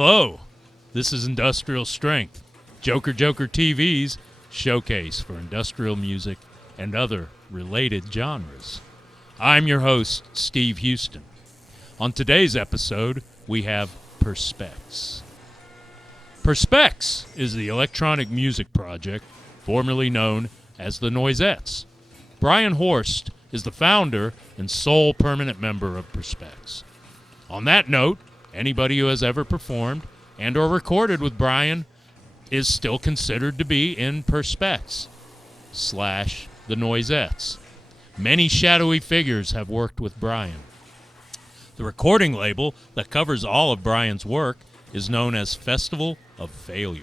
Hello, this is Industrial Strength, JOKERJOKErtv's showcase for industrial music and other related genres. I'm your host, Steve Houston. On today's episode, we have Perspex. Perspex is the electronic music project formerly known as the Noisettes. Brian Horst is the founder and sole permanent member of Perspex. On that note, anybody who has ever performed and or recorded with Brian is still considered to be in Perspex / the Noisettes. Many shadowy figures have worked with Brian. The recording label that covers all of Brian's work is known as Festival of Failure.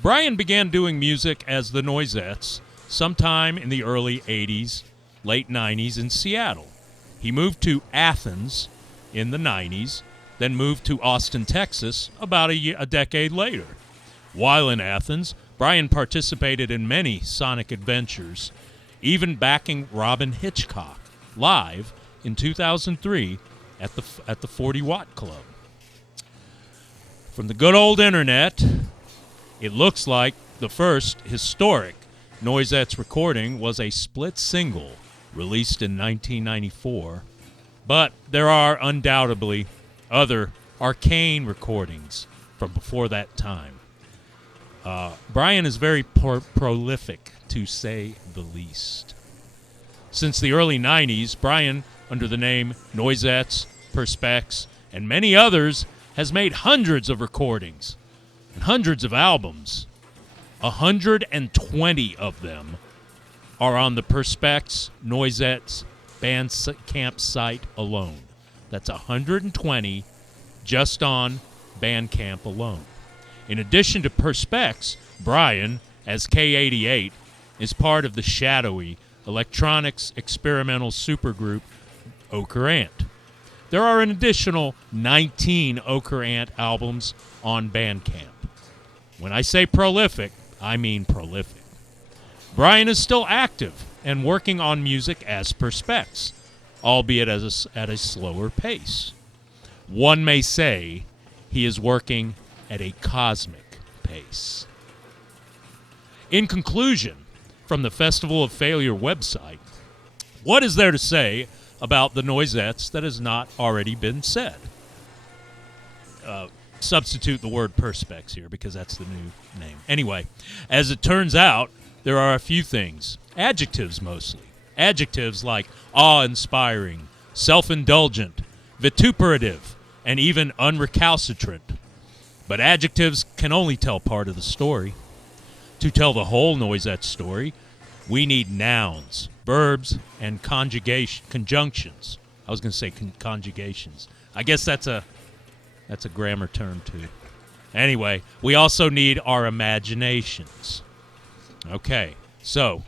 Brian began doing music as the Noisettes sometime in the early 80s, late 90s in Seattle. He moved to Athens in the 90s, then moved to Austin, Texas about a decade later. While in Athens, Brian participated in many sonic adventures, even backing Robin Hitchcock live in 2003 at the 40 Watt Club. From the good old internet, it looks like the first historic Noisettes recording was a split single released in 1994, but there are undoubtedly other arcane recordings from before that time. Brian is very prolific, to say the least. Since the early 90s, Brian, under the name Noisettes, Perspex, and many others, has made hundreds of recordings and hundreds of albums. 120 of them are on the Perspex Noisettes Bandcamp site alone. That's 120 just on Bandcamp alone. In addition to Perspex, Brian, as K88, is part of the shadowy electronics experimental supergroup Ochre Ant. There are an additional 19 Ochre Ant albums on Bandcamp. When I say prolific, I mean prolific. Brian is still active and working on music as Perspex, albeit at a slower pace. One may say he is working at a cosmic pace. In conclusion, from the Festival of Failure website, what is there to say about the Noisettes that has not already been said? Substitute the word Perspex here because that's the new name. Anyway, as it turns out, there are a few things. Adjectives mostly. Adjectives like awe-inspiring, self-indulgent, vituperative, and even unrecalcitrant. But adjectives can only tell part of the story. To tell the whole Noisette story, we need nouns, verbs, and conjunctions. I was going to say conjugations. I guess that's a grammar term too. Anyway, we also need our imaginations. Okay, so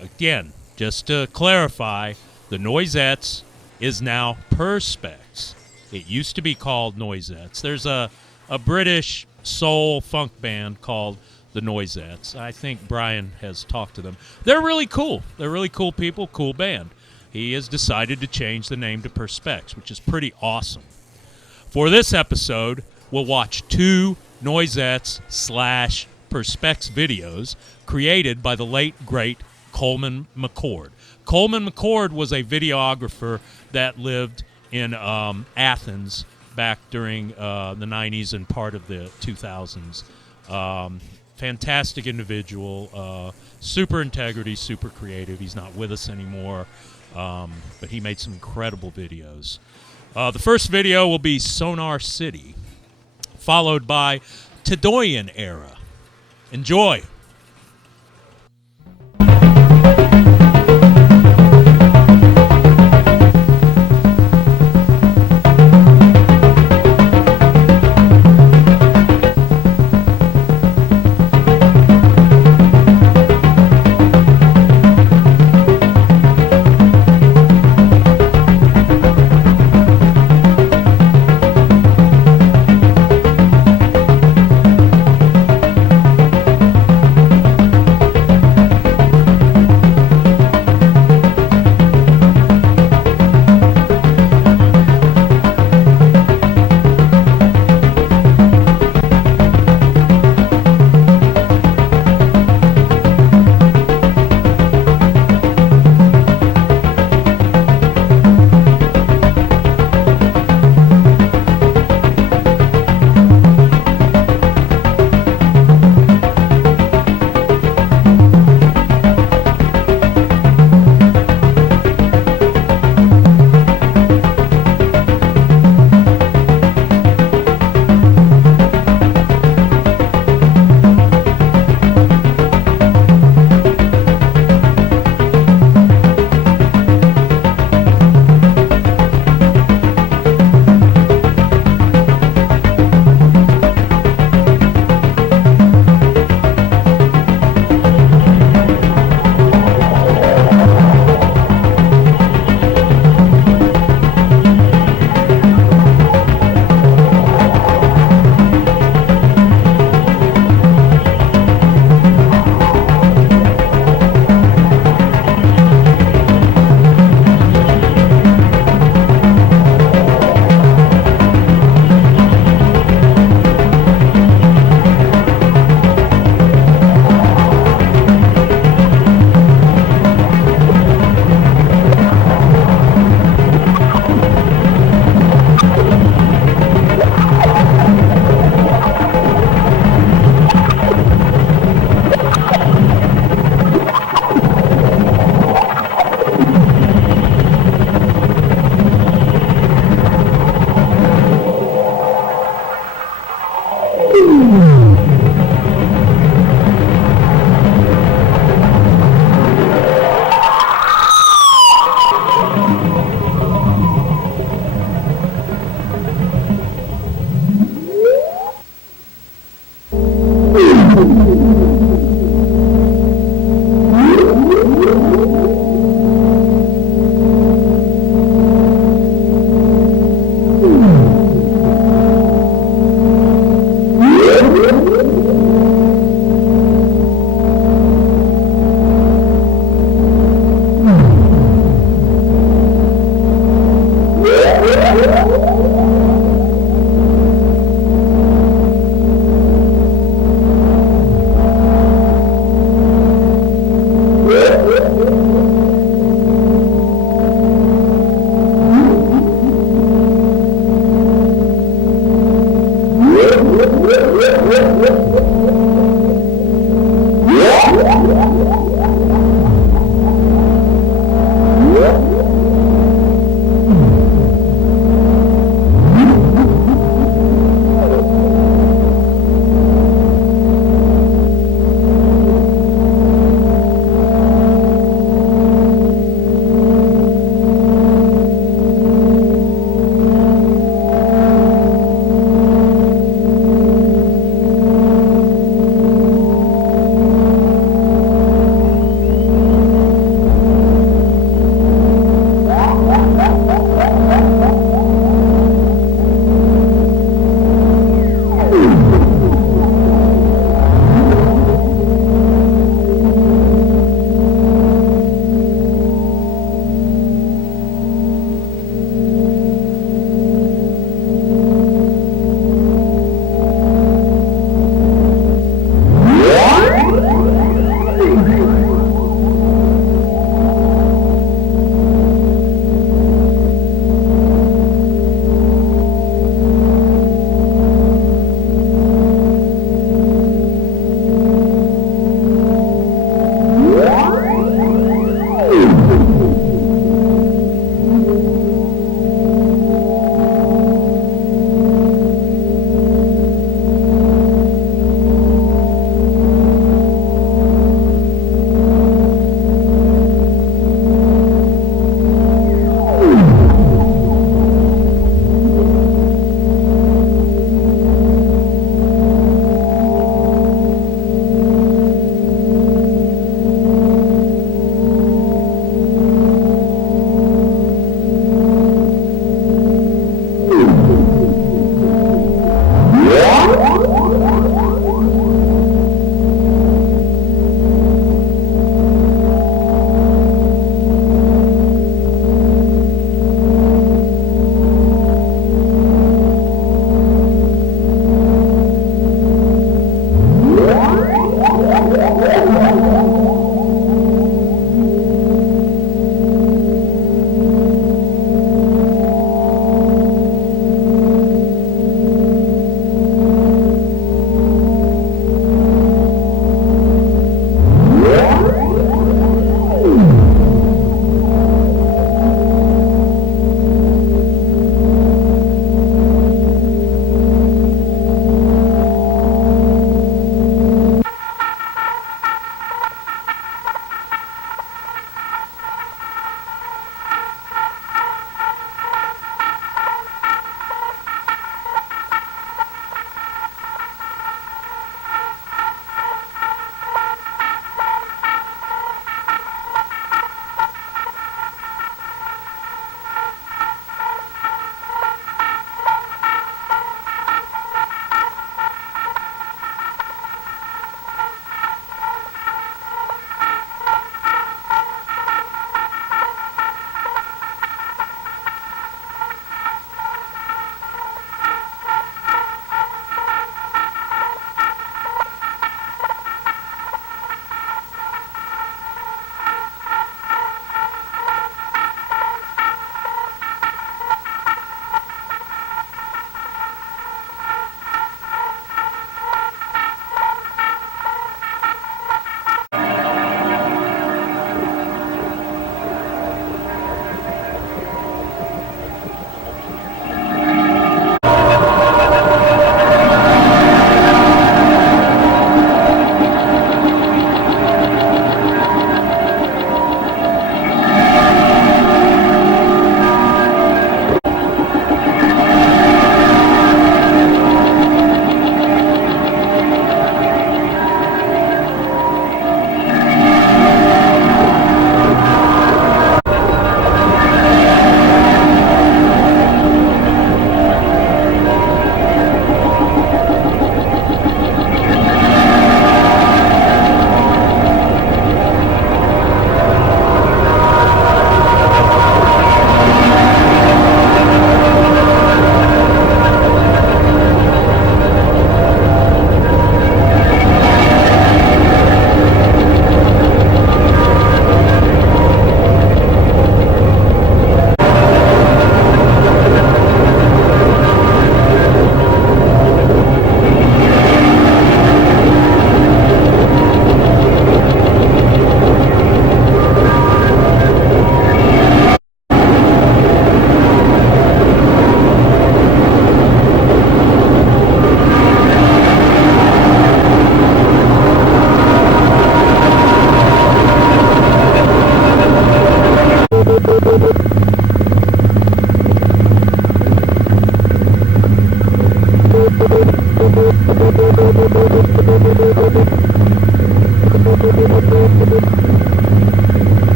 again, just to clarify, the Noisettes is now Perspex. It used to be called Noisettes. There's a British soul funk band called the Noisettes. I think Brian has talked to them. They're really cool. They're really cool people, cool band. He has decided to change the name to Perspex, which is pretty awesome. For this episode, we'll watch 2 Noisettes / Perspex videos created by the late, great Coleman McCord. Coleman McCord was a videographer that lived in Athens back during the 90s and part of the 2000s. Fantastic individual, super integrity, super creative. He's not with us anymore, but he made some incredible videos. The first video will be Sonar City, followed by Tedoyan Era. Enjoy.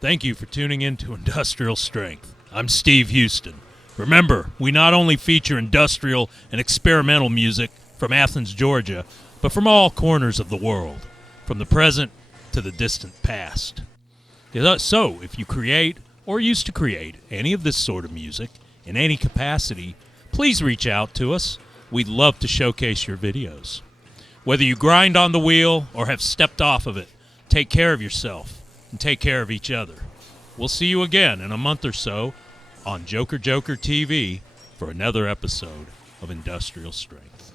Thank you for tuning in to Industrial Strength. I'm Steve Houston. Remember, we not only feature industrial and experimental music from Athens, Georgia, but from all corners of the world, from the present to the distant past. So, if you create or used to create any of this sort of music in any capacity, please reach out to us. We'd love to showcase your videos. Whether you grind on the wheel or have stepped off of it, take care of yourself and take care of each other. We'll see you again in a month or so on JOKERJOKERtv for another episode of Industrial Strength.